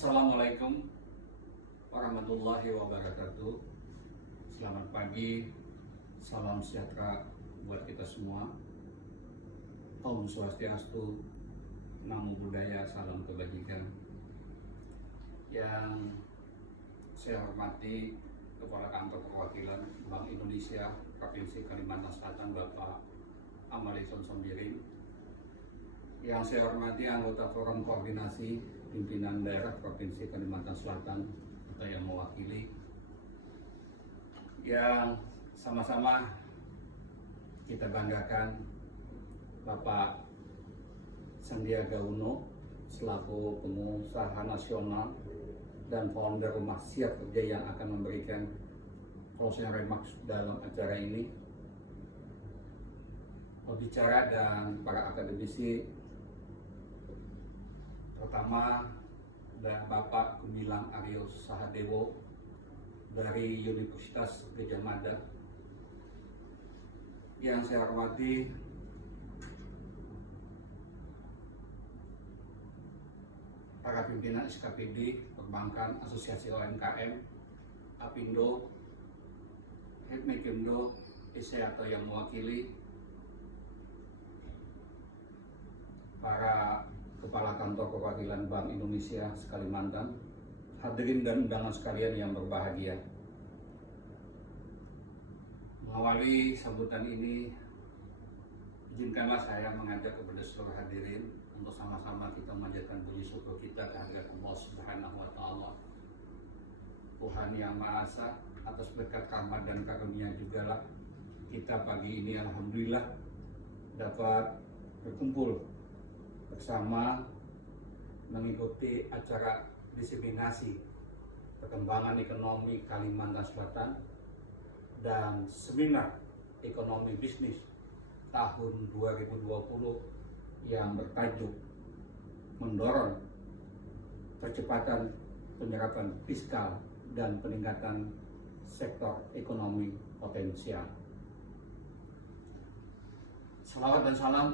Assalamualaikum warahmatullahi wabarakatuh. Selamat pagi, salam sejahtera buat kita semua. Om Swastiastu, Namo Buddhaya, salam kebajikan. Yang saya hormati Kepala Kantor Perwakilan Bank Indonesia Provinsi Kalimantan Selatan, Bapak Amalison Sombiring. Yang saya hormati anggota Forum Koordinasi Pimpinan Daerah Provinsi Kalimantan Selatan atau yang mewakili, yang sama-sama kita banggakan Bapak Sandiaga Uno selaku pengusaha nasional dan founder Rumah Siap Kerja yang akan memberikan closing remarks dalam acara ini. Pembicara dan para akademisi, pertama dan Bapak Gumilang Aryo Sahadewo dari Universitas Gadjah Mada. Yang saya hormati para pimpinan SKPD, Perbankan, Asosiasi UMKM, Apindo, Hipmekindo, ISE atau yang mewakili, para Kepala Kantor Perwakilan Bank Indonesia Kalimantan, hadirin dan undangan sekalian yang berbahagia. Mengawali sambutan ini, izinkanlah saya mengajak kepada seluruh hadirin untuk sama-sama kita memanjatkan puji syukur kita kehadirat Allah Subhanahu wa Ta'ala, Tuhan yang Maha Esa. Atas berkat rahmat dan karunia juga lah kita pagi ini alhamdulillah dapat berkumpul bersama mengikuti acara diseminasi perkembangan ekonomi Kalimantan Selatan dan seminar ekonomi bisnis tahun 2020 yang bertajuk mendorong percepatan penyerapan fiskal dan peningkatan sektor ekonomi potensial. Salawat dan salam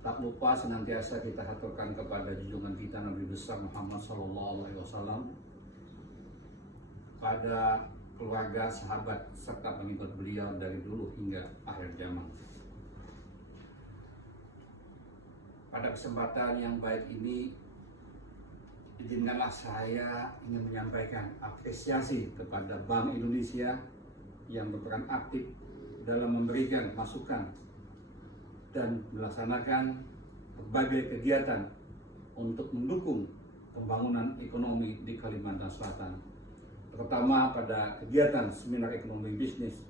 tak lupa senantiasa kita haturkan kepada junjungan kita Nabi besar Muhammad SAW, pada keluarga, sahabat, serta pengikut beliau dari dulu hingga akhir zaman. Pada kesempatan yang baik ini, izinkanlah saya ingin menyampaikan apresiasi kepada Bank Indonesia yang berperan aktif dalam memberikan masukan dan melaksanakan berbagai kegiatan untuk mendukung pembangunan ekonomi di Kalimantan Selatan, terutama pada kegiatan seminar ekonomi bisnis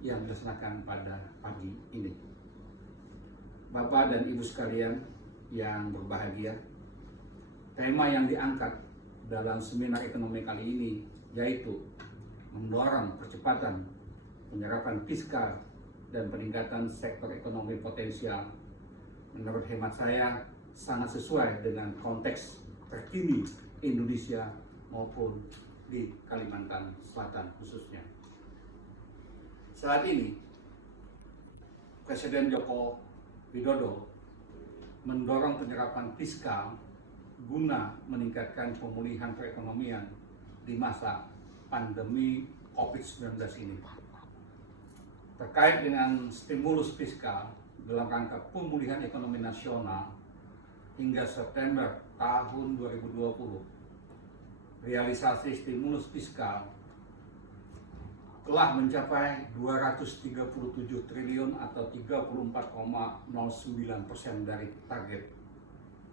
yang dilaksanakan pada pagi ini. Bapak dan Ibu sekalian yang berbahagia, tema yang diangkat dalam seminar ekonomi kali ini yaitu mendorong percepatan penyerapan fiskal dan peningkatan sektor ekonomi potensial. Menurut hemat saya sangat sesuai dengan konteks terkini Indonesia maupun di Kalimantan Selatan khususnya. Saat ini Presiden Joko Widodo mendorong penyerapan fiskal guna meningkatkan pemulihan perekonomian di masa pandemi COVID-19 ini. Terkait dengan stimulus fiskal dalam rangka pemulihan ekonomi nasional hingga September tahun 2020, realisasi stimulus fiskal telah mencapai 237 triliun atau 34,09% dari target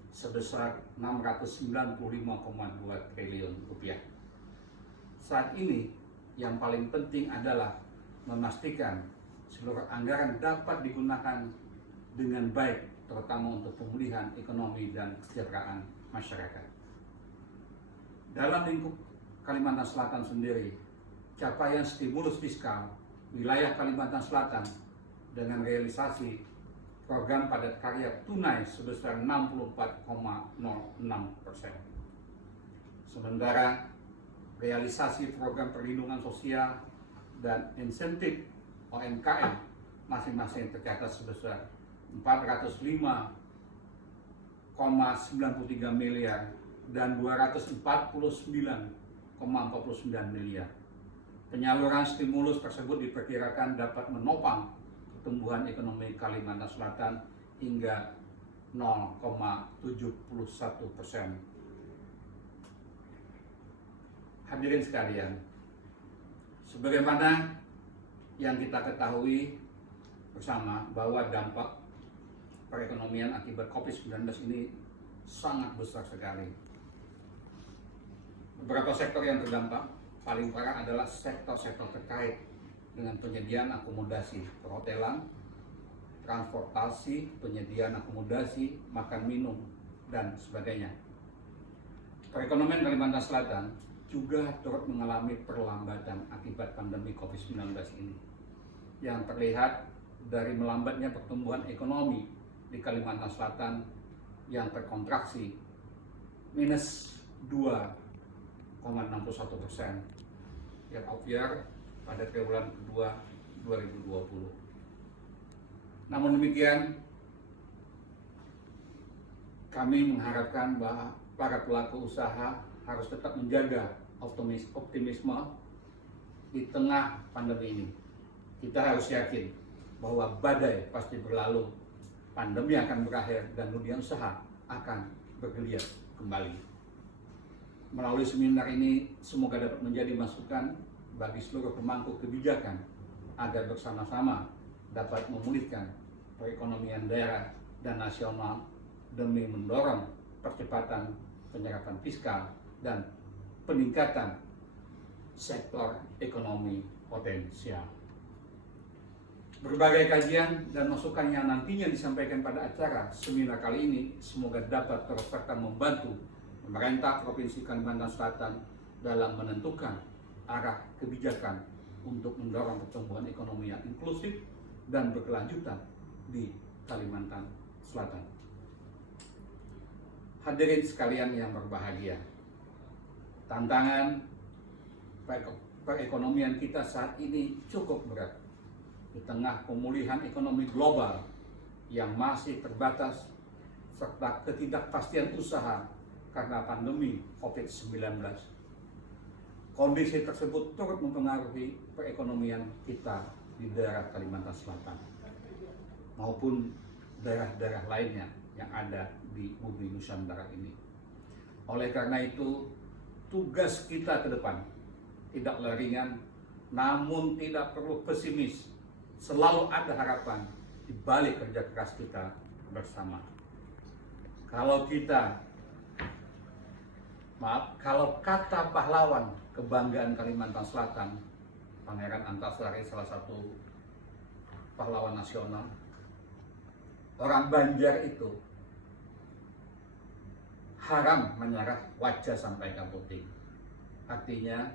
sebesar 695,2 triliun rupiah. Saat ini yang paling penting adalah memastikan seluruh anggaran dapat digunakan dengan baik, terutama untuk pemulihan ekonomi dan kesejahteraan masyarakat. Dalam lingkup Kalimantan Selatan sendiri, capaian stimulus fiskal wilayah Kalimantan Selatan dengan realisasi program padat karya tunai sebesar 64,06%. Sementara realisasi program perlindungan sosial dan insentif UMKM masing-masing tercatat sebesar 405,93 miliar dan 249,49 miliar. Penyaluran stimulus tersebut diperkirakan dapat menopang pertumbuhan ekonomi Kalimantan Selatan hingga 0,71%. Hadirin sekalian, sebagaimana yang kita ketahui bersama bahwa dampak perekonomian akibat COVID-19 ini sangat besar sekali. Beberapa sektor yang terdampak paling parah adalah sektor-sektor terkait dengan penyediaan akomodasi perhotelan, transportasi, penyediaan akomodasi, makan minum, dan sebagainya. Perekonomian Kalimantan Selatan juga turut mengalami perlambatan akibat pandemi COVID-19 ini, yang terlihat dari melambatnya pertumbuhan ekonomi di Kalimantan Selatan yang terkontraksi minus 2,61% year of year pada triwulan kedua 2020. Namun demikian, kami mengharapkan bahwa para pelaku usaha harus tetap menjaga optimisme di tengah pandemi ini. Kita harus yakin bahwa badai pasti berlalu, pandemi akan berakhir, dan dunia usaha akan bergeliat kembali. Melalui seminar ini, semoga dapat menjadi masukan bagi seluruh pemangku kebijakan agar bersama-sama dapat memulihkan perekonomian daerah dan nasional demi mendorong percepatan penyerapan fiskal dan peningkatan sektor ekonomi potensial. Berbagai kajian dan masukan yang nantinya disampaikan pada acara seminar kali ini semoga dapat terus serta membantu pemerintah Provinsi Kalimantan Selatan dalam menentukan arah kebijakan untuk mendorong pertumbuhan ekonomi yang inklusif dan berkelanjutan di Kalimantan Selatan. Hadirin sekalian yang berbahagia, tantangan perekonomian kita saat ini cukup berat di tengah pemulihan ekonomi global yang masih terbatas serta ketidakpastian usaha karena pandemi COVID-19. Kondisi tersebut turut mempengaruhi perekonomian kita di daerah Kalimantan Selatan maupun daerah-daerah lainnya yang ada di bumi Nusantara ini. Oleh karena itu, tugas kita ke depan tidaklah ringan, namun tidak perlu pesimis. Selalu ada harapan di balik kerja keras kita bersama. Kalau kata pahlawan kebanggaan Kalimantan Selatan, Pangeran Antasari, salah satu pahlawan nasional, orang Banjar itu haram menyerah wajah sampai kaputing. Artinya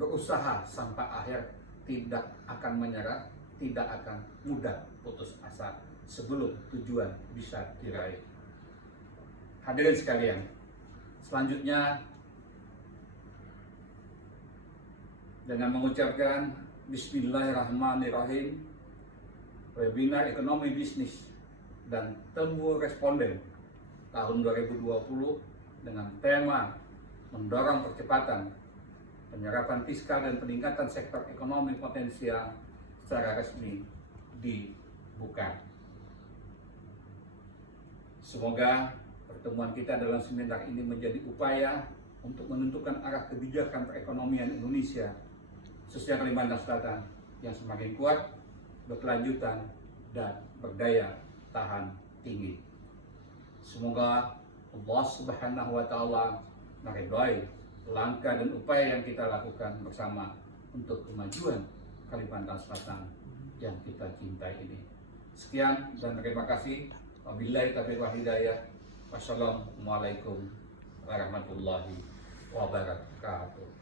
berusaha sampai akhir, tidak akan menyerah, tidak akan mudah putus asa sebelum tujuan bisa diraih. Hadirin sekalian, selanjutnya dengan mengucapkan Bismillahirrahmanirrahim, webinar ekonomi bisnis dan temu responden tahun 2020 dengan tema mendorong percepatan penyerapan fiskal dan peningkatan sektor ekonomi potensial secara resmi dibuka. Semoga pertemuan kita dalam seminar ini menjadi upaya untuk menentukan arah kebijakan perekonomian Indonesia, khususnya Kalimantan Selatan, yang semakin kuat, berkelanjutan, dan berdaya tahan tinggi. Semoga Allah Subhanahu wa Ta'ala meridhai langkah dan upaya yang kita lakukan bersama untuk kemajuan Kalimantan Selatan yang kita cintai ini. Sekian dan terima kasih. Wabillahi taufiq wal hidayah. Wassalamualaikum warahmatullahi wabarakatuh.